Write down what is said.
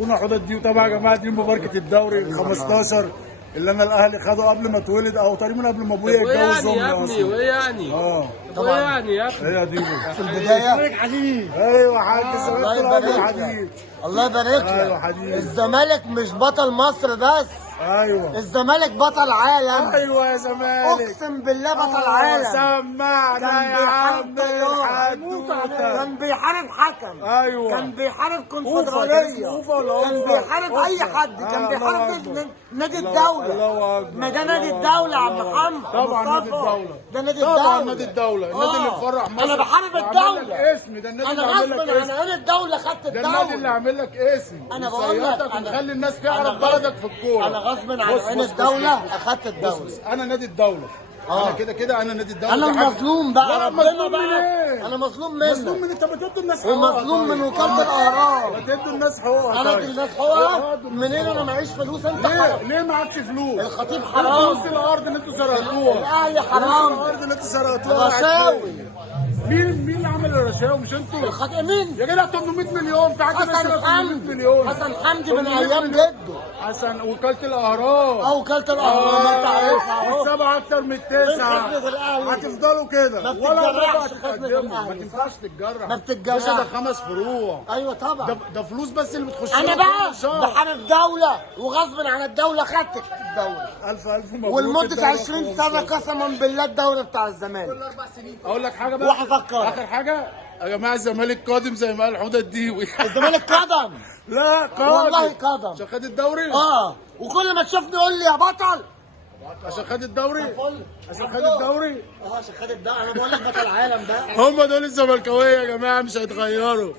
اخونا حوده الديو طبعا يا جماعه دي مباركه الدوري ال 15 اللي انا الاهلي خده قبل ما اتولد او تقريبا قبل ما ابويا يتجوز امي يا ابني وايه يعني؟ طبعا يعني يا ابني هي دي في البدايه حديد ايوه حاج الله الزمالك يبارك حديد لك الله يبارك ايوه لك. حديد الزمالك مش بطل مصر بس، ايوه الزمالك بطل عالم. ايوه يا زمالك اقسم بالله بطل عالم. سمعنا يا عم الحدوته كان بيحارب حكم، ايوه كان بيحارب كان كونفدراليه، اسمه أوفا ولا كان أوفا؟ بيحارب أوفا. اي حد، كان الله بيحارب أكبر. نادي الله الدوله. أكبر. ما ده الله نادي أكبر. الدوله يا عم الله محمد. طبعا نادي مصطفى. الدولة ده نادي طبعا الدوله. نادي الدولة النادي اللي مفرح مصر انا بحارب وعامل الدوله. لك اسم ده النادي انا اللي عامل غصب لك اسم عن الدوله خدت ده النادي اللي الدوله. عامل لك اسم أنا بقول لك يسيطك أنا- ويخلي الناس أنا تعرف غصب- بلدك في الكورة انا غصب عن بص، عين بص، بص، الدوله بص. اخدت الدوله. انا نادي الدولة انا كده انا نادي الدولة انا دي حاجة. المظلوم بقى، لا ربنا مظلوم بقى. منين؟ انا مظلوم مظلوم منك من انت بتدي الناس حقوقها ومظلوم طيب. من وكاله الاهرام. ما تدي الناس حقوقها انا طيب. ادي الناس حقوقها منين؟ انا معيش فلوس. انت حرام. ليه معكش فلوس؟ الخطيب فلوس حرام. الارض اللي انتوا سرقتوها الاهلي حرام. الارض اللي انتوا سرقتوها رشاوي. مين اللي عمل الرشاوي مش انتوا؟ الخطيب مين؟ يا جدع 800 مليون في حد حسن بيصرف 800 حمدي. مليون حسن حمدي من 800 ايام مليون. جده. حسن وكالة الاهرام او وكاله الاهرام. انت عارفها اهو. السبعة اكتر من التسعة خزنة الأهلي. هتفضلوا كده ما ولا مرة بتتجرحش خزنة هتتقدموا ما الأهلي. تنفعش تتجرح ما بتتجرحش. باشا ده 5 فروع ايوه طبعا. ده فلوس بس اللي بتخش انا لها بقى كل شهر. بحارب دوله وغصب عن الدوله خدت الدوله. ألف مبروك ولمده الدوري 20 سنه قسما بالله الدوري بتاع الزمالك. اقول لك حاجه بقى وهفكرك. اخر حاجه يا جماعه الزمالك قادم زي ما قال حوده الديوي الزمالك قدم. لا قادم والله قدم. عشان خد الدوري وكل ما تشوفني قول لي يا بطل. عشان خد الدوري عشان خد الدوري عشان خد الدوري. انا بقول لك بطل العالم ده. هم دول الزملكاويه يا جماعه مش هيتغيروا